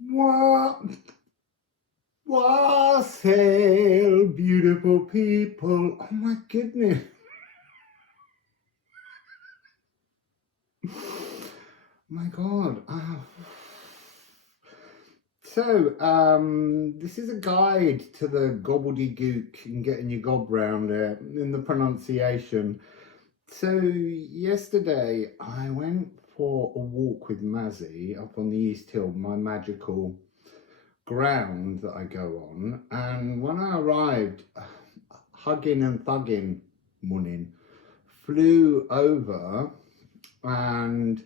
What hail, beautiful people. Oh my goodness. My God. So, this is a guide to the gobbledygook and getting your gob round there in the pronunciation. So, yesterday I went for a walk with Mazzy up on the East Hill, my magical ground that I go on, and when I arrived, hugging and thugging Munnin flew over, and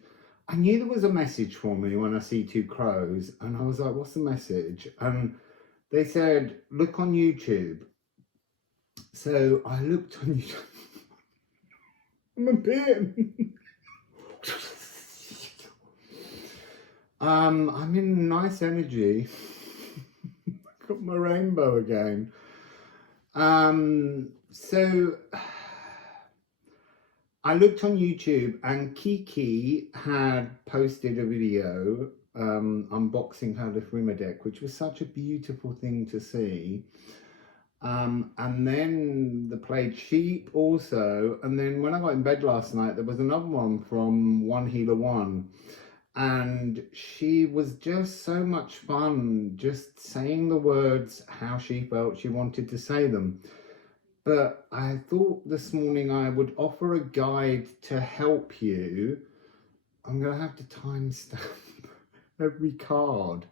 I knew there was a message for me when I see two crows, and I was like, what's the message? And they said, look on YouTube. So I looked on YouTube. I'm a bit I'm in nice energy. Got my rainbow again. So I looked on YouTube, and Kiki had posted a video unboxing her Liffruma deck, which was such a beautiful thing to see. And then the played sheep also, and then when I got in bed last night, there was another one from One Healer One. And she was just so much fun, just saying the words how she felt she wanted to say them. But I thought this morning I would offer a guide to help you. I'm going to have to timestamp every card.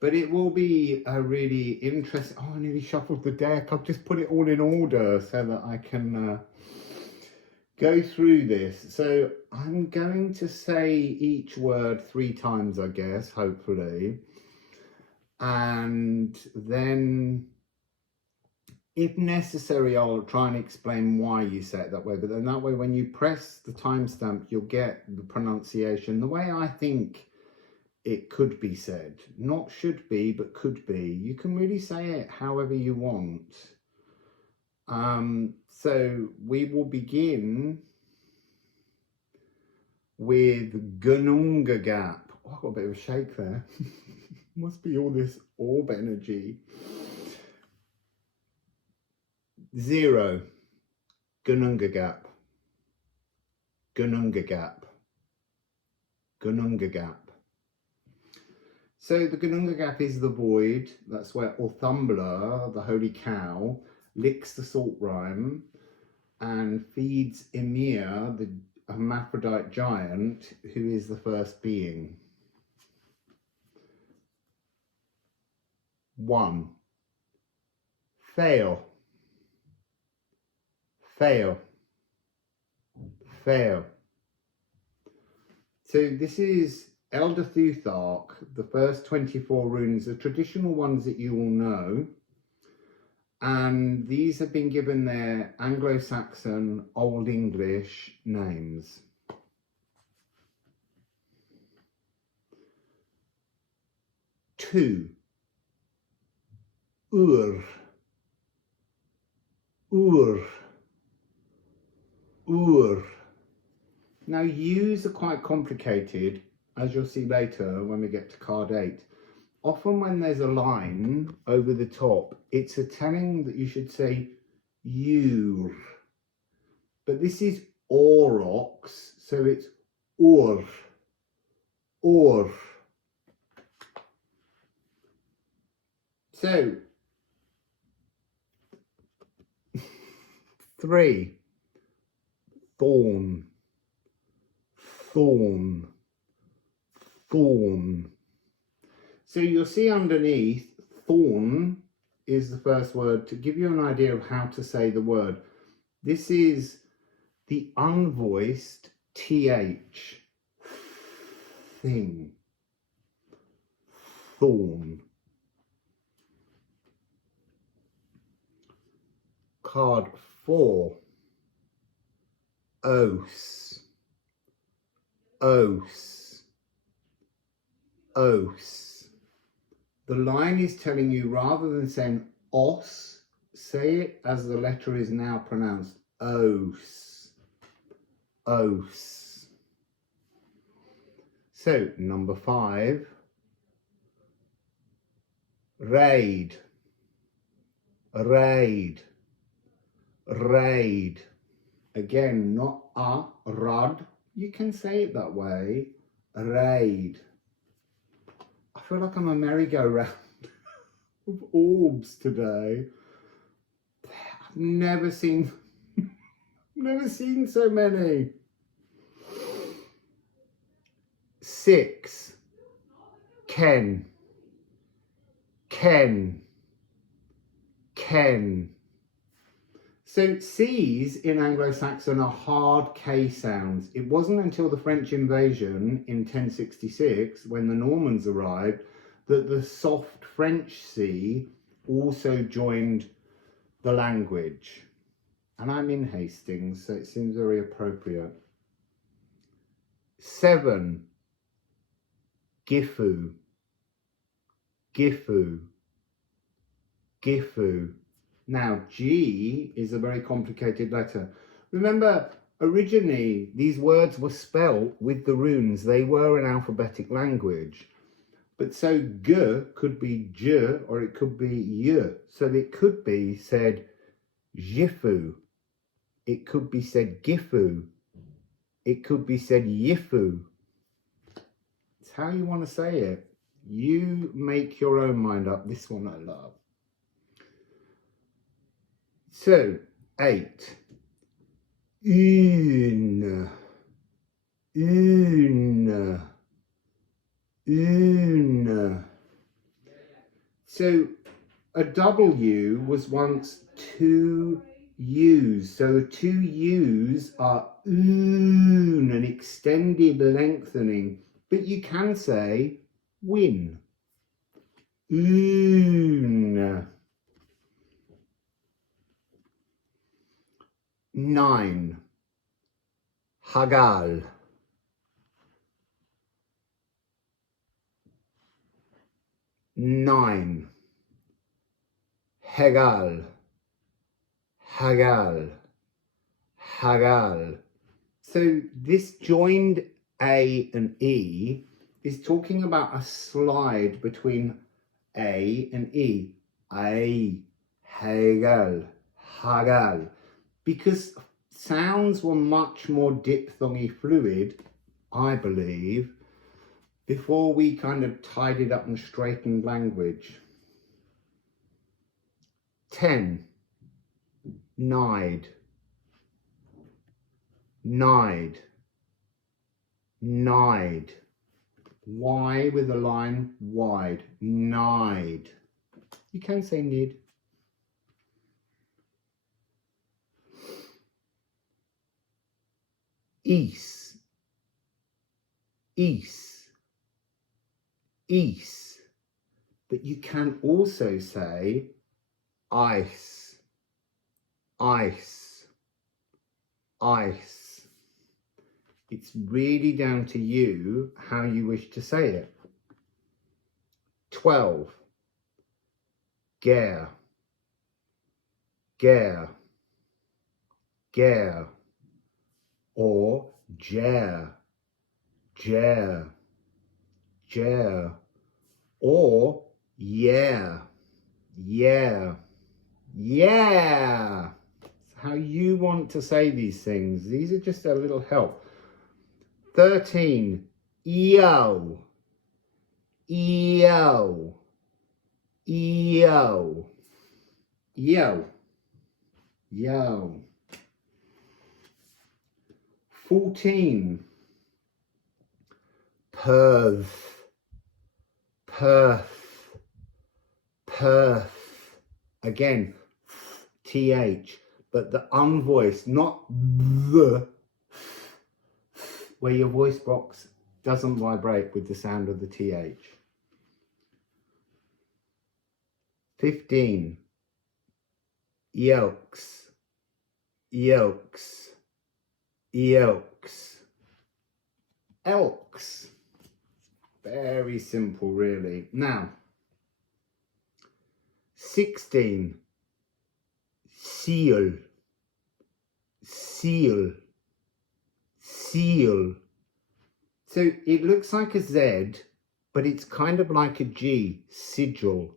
But it will be a really interesting... Oh, I nearly shuffled the deck. I've just put it all in order so that I can... go through this. So I'm going to say each word 3 times, I guess, hopefully. And then, if necessary, I'll try and explain why you say it that way. But then that way, when you press the timestamp, you'll get the pronunciation the way I think it could be said. Not should be, but could be. You can really say it however you want. So we will begin with Ginnungagap. Oh, I got a bit of a shake there. Must be all this orb energy. 0. Ginnungagap. Ginnungagap. Ginnungagap. So the Ginnungagap is the void. That's where Ōðrambla, the holy cow, licks the salt rime and feeds Ymir, the hermaphrodite giant, who is the first being. 1. Feoh. Feoh. Feoh. So this is Elder Thuthark, the first 24 runes, the traditional ones that you all know. And these have been given their Anglo-Saxon Old English names. 2. Ur. Ur. Ur. Now, U's are quite complicated, as you'll see later when we get to card 8. Often when there's a line over the top, it's a telling that you should say Ur. But this is Ēorhx, so it's Ur. Ur. So, 3. Thorn. Thorn. Thorn. So you'll see underneath, thorn is the first word to give you an idea of how to say the word. This is the unvoiced TH. Thing. Thorn. Card 4. Os. Os. Os. The line is telling you, rather than saying os, say it as the letter is now pronounced, os. Os. So, number 5, raid, raid, raid. Again, not a, rad. You can say it that way. Raid. I feel like I'm a merry-go-round of orbs today. I've never seen so many. 6. Ken. Ken. Ken. So C's in Anglo-Saxon are hard K sounds. It wasn't until the French invasion in 1066, when the Normans arrived, that the soft French C also joined the language. And I'm in Hastings, so it seems very appropriate. 7. Gyfu. Gyfu. Gyfu. Now, G is a very complicated letter. Remember, originally, these words were spelt with the runes. They were an alphabetic language. But so G could be J or it could be Y. So it could be said Gifu. It could be said Gyfu. It could be said Yifu. It's how you want to say it. You make your own mind up. This one I love. So, 8. Une. Une. Une. So, a W was once 2 U's. So, 2 U's are une, an extended lengthening. But you can say Wynn. Une. 9. Hægl. 9. Hægl. Hægl. Hægl. So this joined A and E is talking about a slide between A and E. A. Hægl. Hægl. Because sounds were much more diphthongy fluid, I believe, before we kind of tidied up and straightened language. 10. Nædl. Nædl. Nædl. Y with a line wide. Nædl. You can say nid. East. East. East. But you can also say ice. Ice. Ice. It's really down to you how you wish to say it. 12. Ger. Ger. Ger. Or ger. Ger. Ger. Or yeah. Yeah. Yeah. It's how you want to say these things. These are just a little help. 13. Eo. Eo. Eo. Yo. Yo. 14. Peorð. Peorth. Peorth. Again, th, but the unvoiced, not the, where your voice box doesn't vibrate with the sound of the th. 15. Eolhx. Eolhx. Eolhx. Elks. Very simple, really. Now, 16. Siîl. Siîl. Siîl. So it looks like a Z, but it's kind of like a G. Siîl.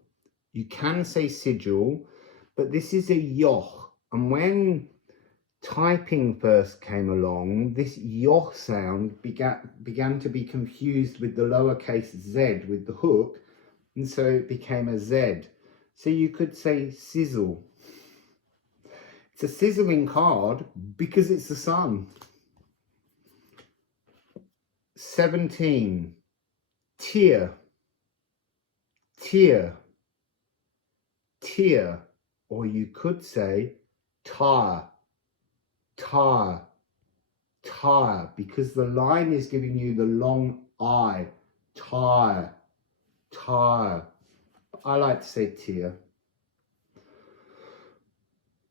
You can say Siĝel, but this is a yoh. And when typing first came along, this yoh sound began to be confused with the lowercase z with the hook, and so it became a z. So you could say Siżel. It's a sizzling card because it's the sun. 17. Tear. Tear. Tear. Or you could say tire. Tire. Tire. Because the line is giving you the long I. Tire. Tire. I like to say tear.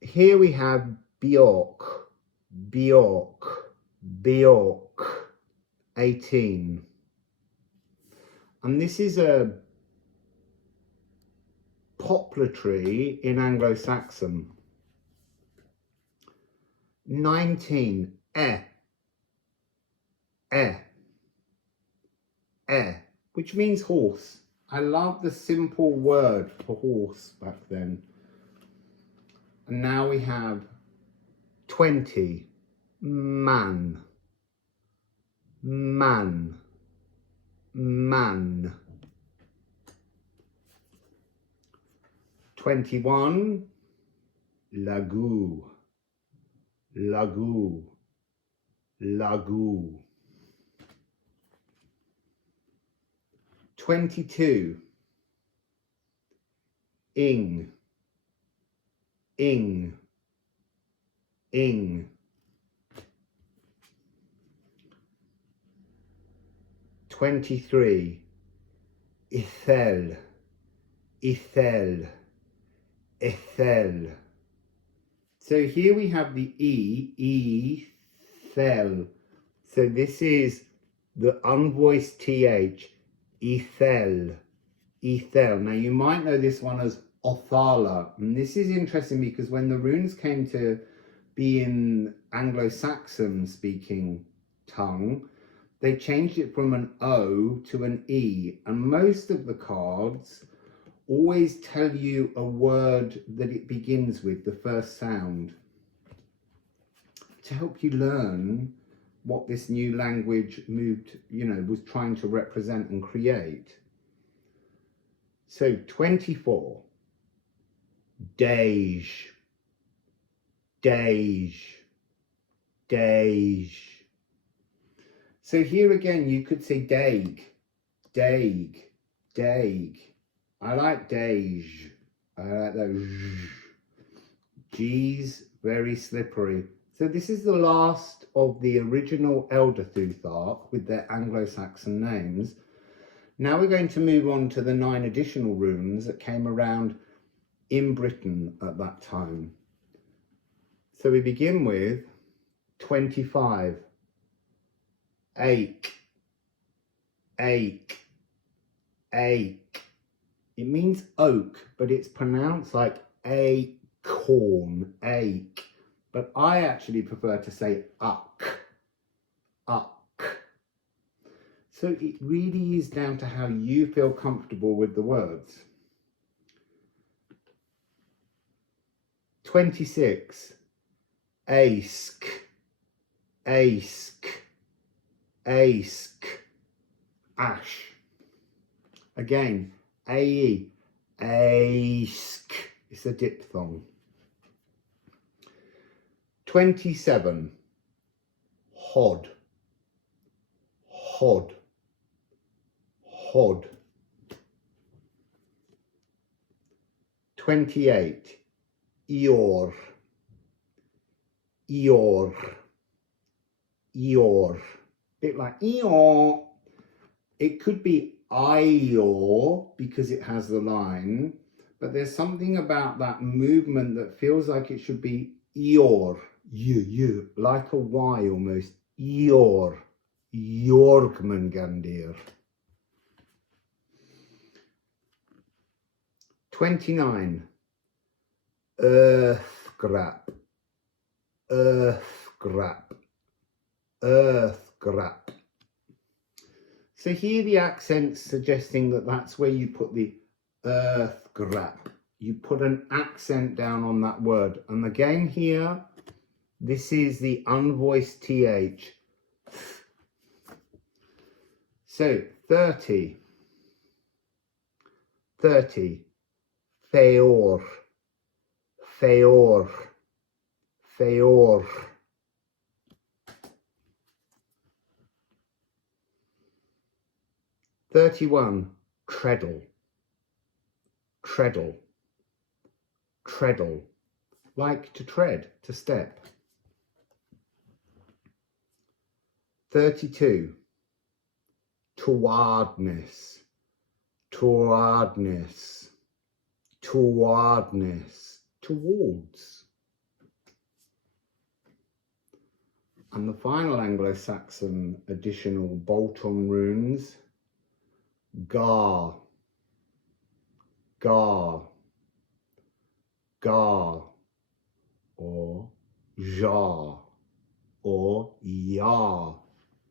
Here we have Beorc. Beorc. Beorc. 18. And this is a poplar tree in Anglo-Saxon. 19. Which means horse. I love the simple word for horse back then. And now we have 20. Mann. Mann. Mann. 21. Lagu. Lagu. Lagu. 22. Ing. Ing. Ing. 23. Ēðel. Ēðel. Ēðel. So here we have the E, Ēðel. So this is the unvoiced TH, Ēðel. Ēðel. Now you might know this one as Othala. And this is interesting because when the runes came to be in Anglo-Saxon speaking tongue, they changed it from an O to an E. And most of the cards always tell you a word that it begins with, the first sound, to help you learn what this new language was trying to represent and create. So 24. Dej. Dej. Dej. So here again, you could say Daig. Daig. Daig. I like Dej. I like that. G's very slippery. So this is the last of the original Elder Futhark with their Anglo-Saxon names. Now we're going to move on to the 9 additional runes that came around in Britain at that time. So we begin with 25. Ache. Ache. Ache. It means oak, but it's pronounced like acorn, ache. But I actually prefer to say uck, uck. So it really is down to how you feel comfortable with the words. 26. Ask, ask, ask, ash. Again, ae, ask. It's a diphthong. 27. Hod, hod, hod. 28. Ēorh, Ēorh, Ēorh. Bit like Eorh. It could be Eorh because it has the line, but there's something about that movement that feels like it should be Ēorh, like a Y almost. Ēorh, Ēorðgrap. 29. Eorðgrap, Eorðgrap, Eorðgrap. So here the accent's suggesting that that's where you put the Eorðgrap. You put an accent down on that word. And again here, this is the unvoiced TH. So 30. Feorh. Feorh. Feorh. 31. Tredel. Tredel. Tredel. Like to tread, to step. 32. Toweardnes. Toweardnes. Toweardnes. Towards. And the final Anglo-Saxon additional bolt-on runes, Gar, Gar, Gar, or Jar, or Yar.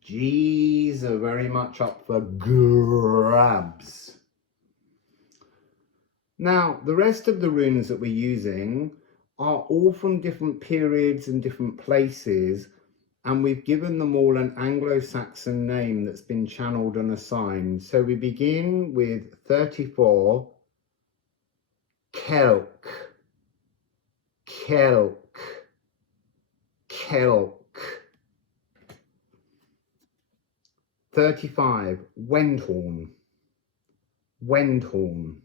G's are very much up for grabs. Now, the rest of the runes that we're using are all from different periods and different places, and we've given them all an Anglo-Saxon name that's been channeled and assigned. So we begin with 34, Cealc, Cealc, Cealc. 35, Wendhorn, Wendhorn,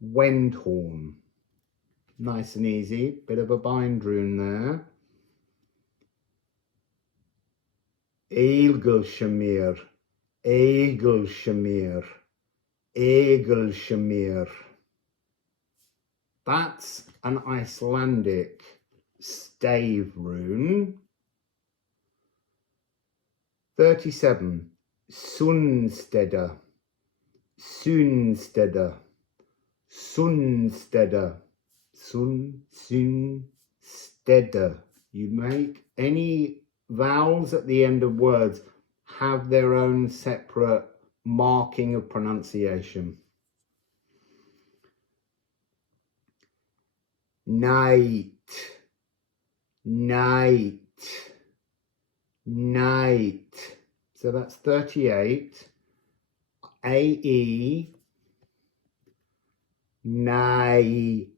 Wendhorn. Nice and easy, bit of a bind rune there. Ægishjalmur, Ægishjalmur, Ægishjalmur. That's an Icelandic stave rune. 37. Sunstede, Sunstede, Sunstede, Sunstede. You make any vowels at the end of words have their own separate marking of pronunciation. Næht, Næht, Næht. So that's 38. AE. Næht,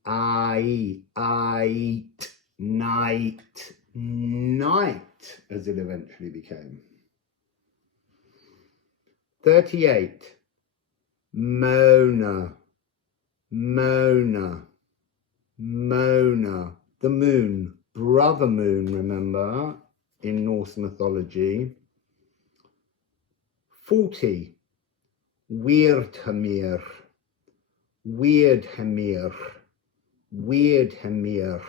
Næht, Næht, as it eventually became. 38. Mōne, Mōne, Mōne. The moon, brother moon, remember, in Norse mythology. 40. Wyrdheimr, Wyrdheimr, Wyrdheimr.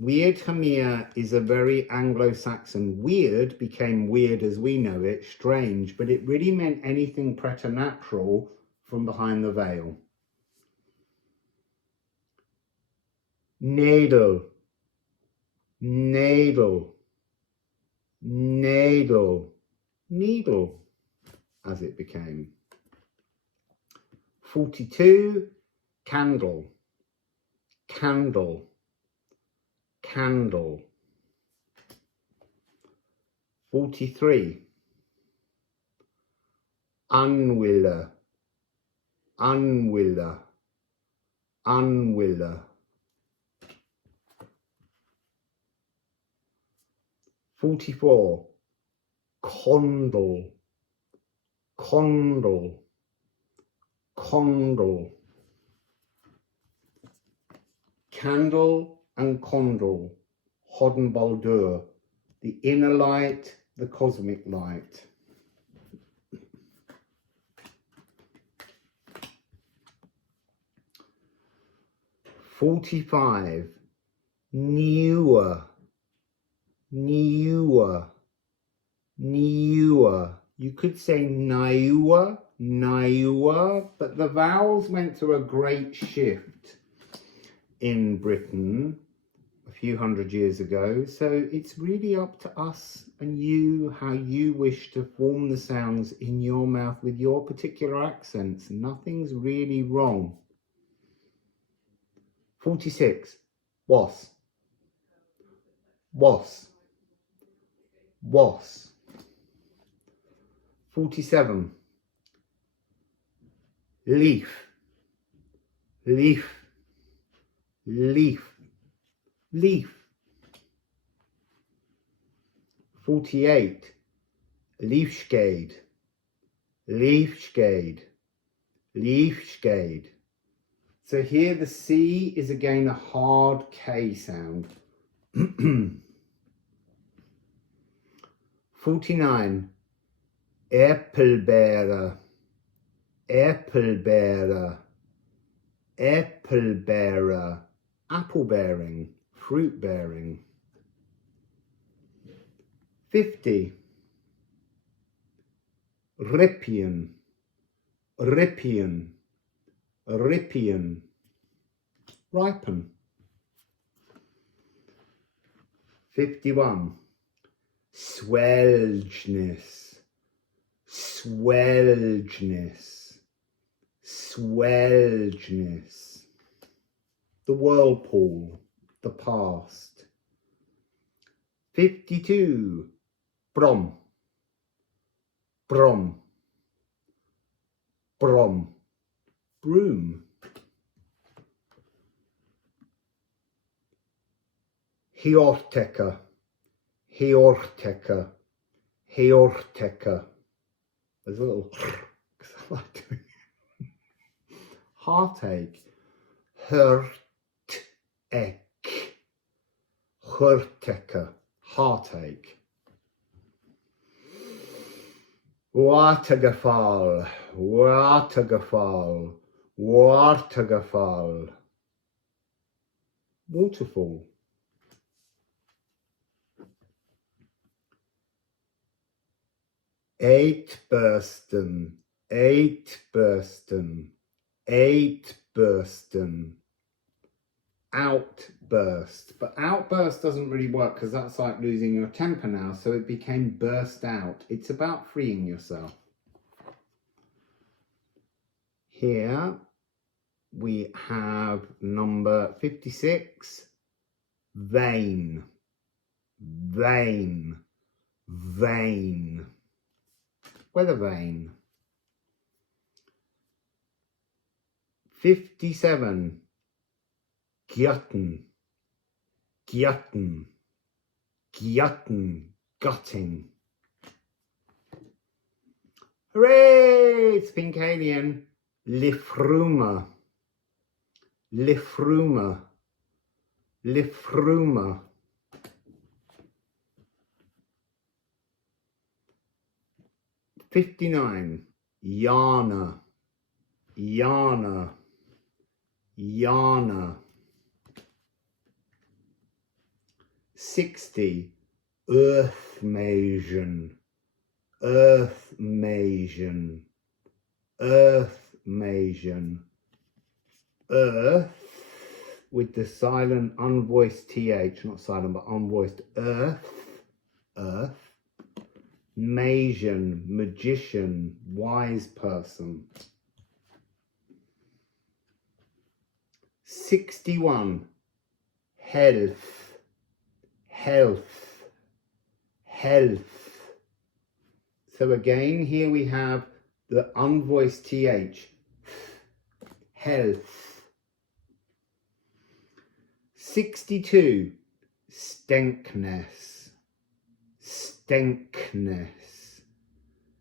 Wyrdheimr is a very Anglo-Saxon. Weird became weird as we know it, strange, but it really meant anything preternatural from behind the veil. Nædl, Nædl, Nædl, needle, as it became. 42. Candel, Candel, Candel. 43. Ánwille, Ánwille, Ánwille. 44. Condel, Condel, Condel. Candle and Condel, Hodden Baldur, the inner light, the cosmic light. 45. Nīewe, Nīewe, Nīewe. You could say Nīewe, Nīewe, but the vowels went through a great shift in Britain a few hundred years ago. So it's really up to us and you, how you wish to form the sounds in your mouth with your particular accents. Nothing's really wrong. 46. Was. Was. Was. 47. Leaf. Leaf. Leaf. Leaf. 48. Leafskade. Leafskade. Leafskade. So here the C is again a hard K sound. 49. Äppelbära. Äppelbära. Äppelbära. Apple bearing. Fruit bearing. 50. Ripien. Ripien. Ripien. Ripen. 51. Swelgness. Swelgness. Swelgness. The whirlpool. The past. 52. Brom. Brom. Brom. Broom. Heorteca. Heorteca. Heorteca. There's a little because I like doing it. Heartache. Hurtek. Hurteca. Heartache. Watergefall. Watergefall. Watergefall. Waterfall. Eitbursten. Eitbursten. Eitbursten. Outburst. But outburst doesn't really work because that's like losing your temper now, so it became burst out. It's about freeing yourself. Here we have number 56. Vein. Vein. Vein. Weather vane. 57. Gjötten. Gjötten. Gjötten. Gutting. Hooray! It's pink alien. Liffruma. Liffruma. Liffruma. 59. Yana. Yana. Yana. 60. Earthmasion. Earthmasion. Earthmasion. Earth with the silent unvoiced th, not silent but unvoiced. Earth. Earth. Magian, magician, wise person. 61. Health. Health. Health. So again, here we have the unvoiced th. Health. 62. Stenkness. Stenkness.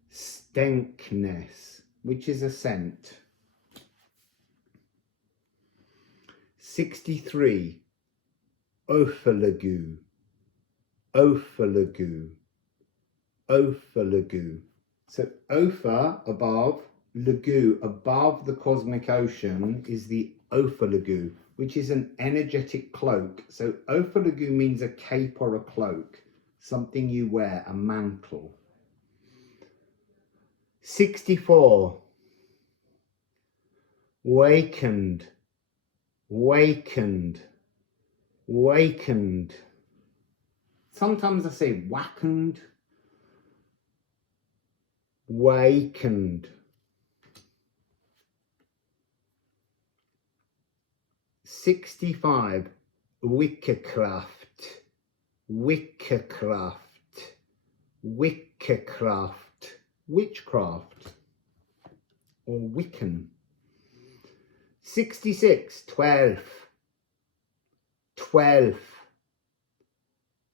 Stenkness, which is a scent. 63. Ophalagu. Ophalagu. Ophalagu. So opha above, lagu above the cosmic ocean is the ophalagu, which is an energetic cloak. So ophalagu means a cape or a cloak. Something you wear, a mantle. 64. Wakened. Wakened. wakened. Sometimes I say wackened, wakened. 65, witchcraft, witchcraft, witchcraft, witchcraft, or Wiccan. 66, 12, 12,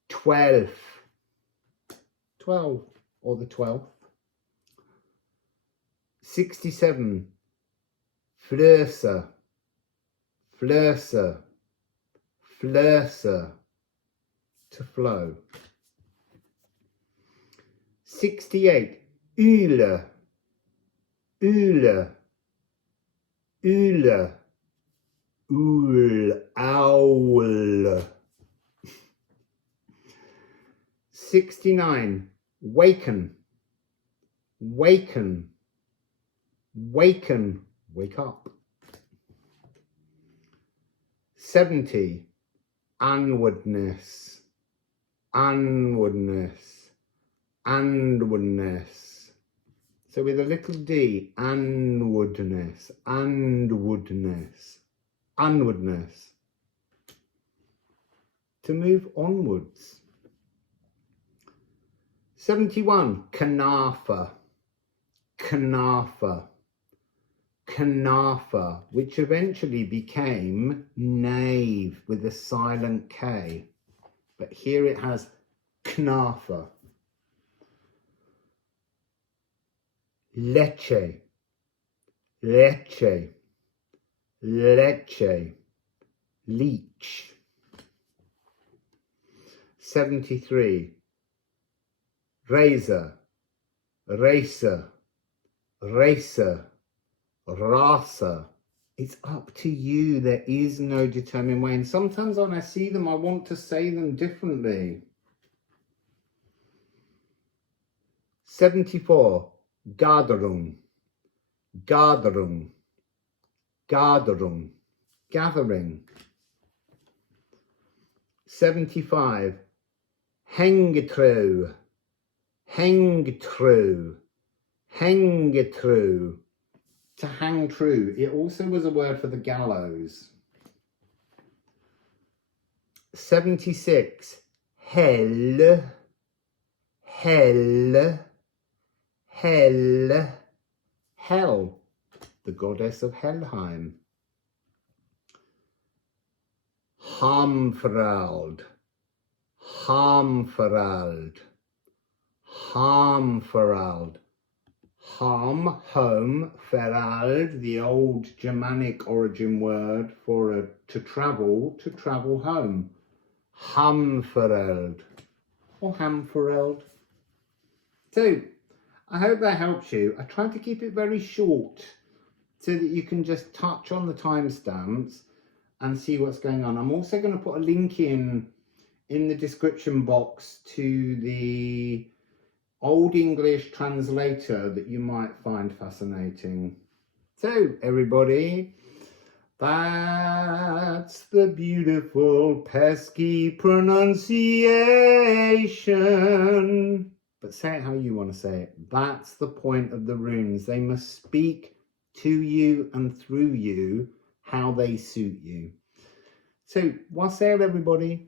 12, 12, or the 12th. 67, flursa, flursa, flursa, to flow. 68, Ēðel, Ēðel, Ēðel, owl. 69, waken, waken, waken, wake up. 70, Ánwille, Ánwille, Ánwille. So with a little d, Ánwille, Ánwille, Ánwille. To move onwards. 71, Canafa, Canafa, Canafa, which eventually became Nīewe with a silent K. But here it has Canafa. Leche, leche, leche, leech. 73, razor, racer, racer, rasa. It's up to you. There is no determined way. And sometimes when I see them, I want to say them differently. 74, Gaderung, Gaderung, Gaderung, gathering. 75, Hängetru, Hängetru, Hängetru, to hang true. It also was a word for the gallows. 76, Hægl, Hægl, Hægl, Hell, the goddess of Helheim. Hamfrald, Hamfrald, Hamfrald. Ham, home, ferald, the old Germanic origin word for to travel home. Hamfereld or Hamfereld. So, I hope that helps you. I tried to keep it very short so that you can just touch on the timestamps and see what's going on. I'm also going to put a link in the description box to the Old English translator that you might find fascinating. So everybody, that's the beautiful pesky pronunciation. But say it how you want to say it. That's the point of the runes. They must speak to you and through you how they suit you. So, wassail everybody.